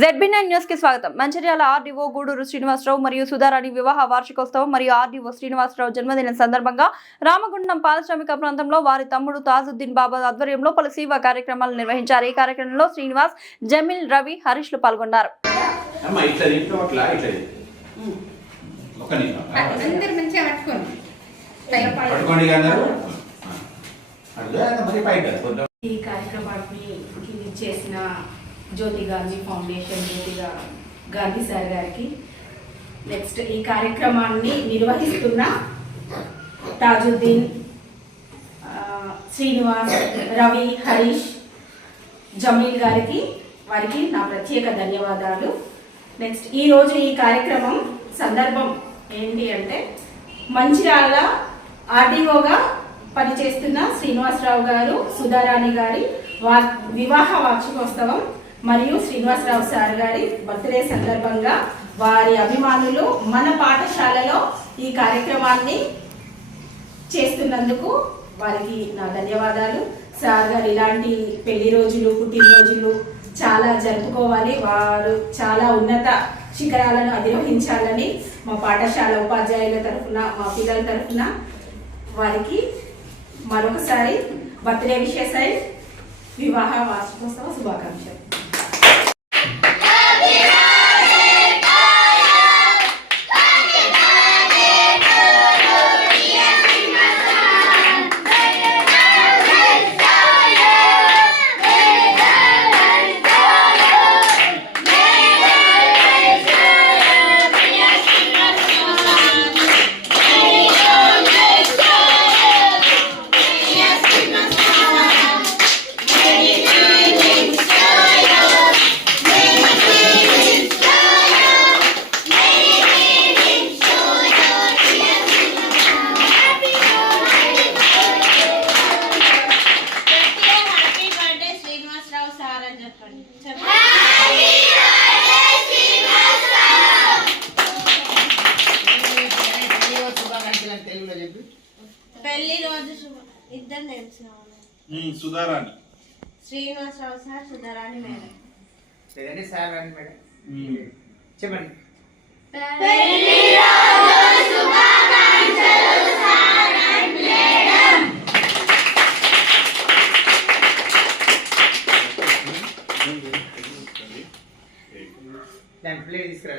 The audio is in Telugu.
జెడ్బీ నైన్ న్యూస్కి స్వాగతం. మంచిర్యాల ఆర్డీఓ గూడూరు శ్రీనివాసరావు మరియు సుధారాణి వివాహ వార్షికోత్సవం మరియు ఆర్డీఓ శ్రీనివాసరావు జన్మదిన సందర్భంగా రామగుండం పారిశ్రామిక ప్రాంతంలో వారి తమ్ముడు తాజుద్దీన్ బాబా ఆధ్వర్యంలో పలు సేవా కార్యక్రమాలు నిర్వహించారు. ఈ కార్యక్రమంలో శ్రీనివాస్ జమీల్ రవి పాల్గొన్నారు. మరి పైకి కొంచెం ఈ కార్యక్రమానికి చేసిన జ్యోతి గాంధీ ఫౌండేషన్ జ్యోతి గాంధీ సార్ గారికి. నెక్స్ట్ ఈ కార్యక్రమాన్ని నిర్వహిస్తున్న తాజుద్దీన్ శ్రీనివాస్ రవి హరీష్ జమీల్ గారికి వారికి నా ప్రత్యేక ధన్యవాదాలు. నెక్స్ట్ ఈరోజు ఈ కార్యక్రమం సందర్భం ఏంటి అంటే మంచిర్యాల ఆర్డీఓగా పనిచేస్తున్న శ్రీనివాసరావు గారు సుధారాణి గారి వా వివాహ వార్షికోత్సవం మరియు శ్రీనివాసరావు సార్ గారి బర్త్డే సందర్భంగా వారి అభిమానులు మన పాఠశాలలో ఈ కార్యక్రమాన్ని చేస్తున్నందుకు వారికి నా ధన్యవాదాలు. సార్ గారు ఇలాంటి పెళ్ళి రోజులు పుట్టినరోజులు చాలా జరుపుకోవాలి. వారు చాలా ఉన్నత శిఖరాలను అధిరోహించాలని మా పాఠశాల ఉపాధ్యాయుల తరఫున మా పిల్లల తరఫున వారికి మరొకసారి బర్త్డే విషయసై వివాహ వార్షికోత్సవ శుభాకాంక్షలు. పెళ్ళి రోజు ఇద్దరు names Sudharani. Srinivasarao sir Sudharani madam. లేదంటే సార్ రండి మేడం. చెప్పండి. దాని ప్లేట్ తీసుకురా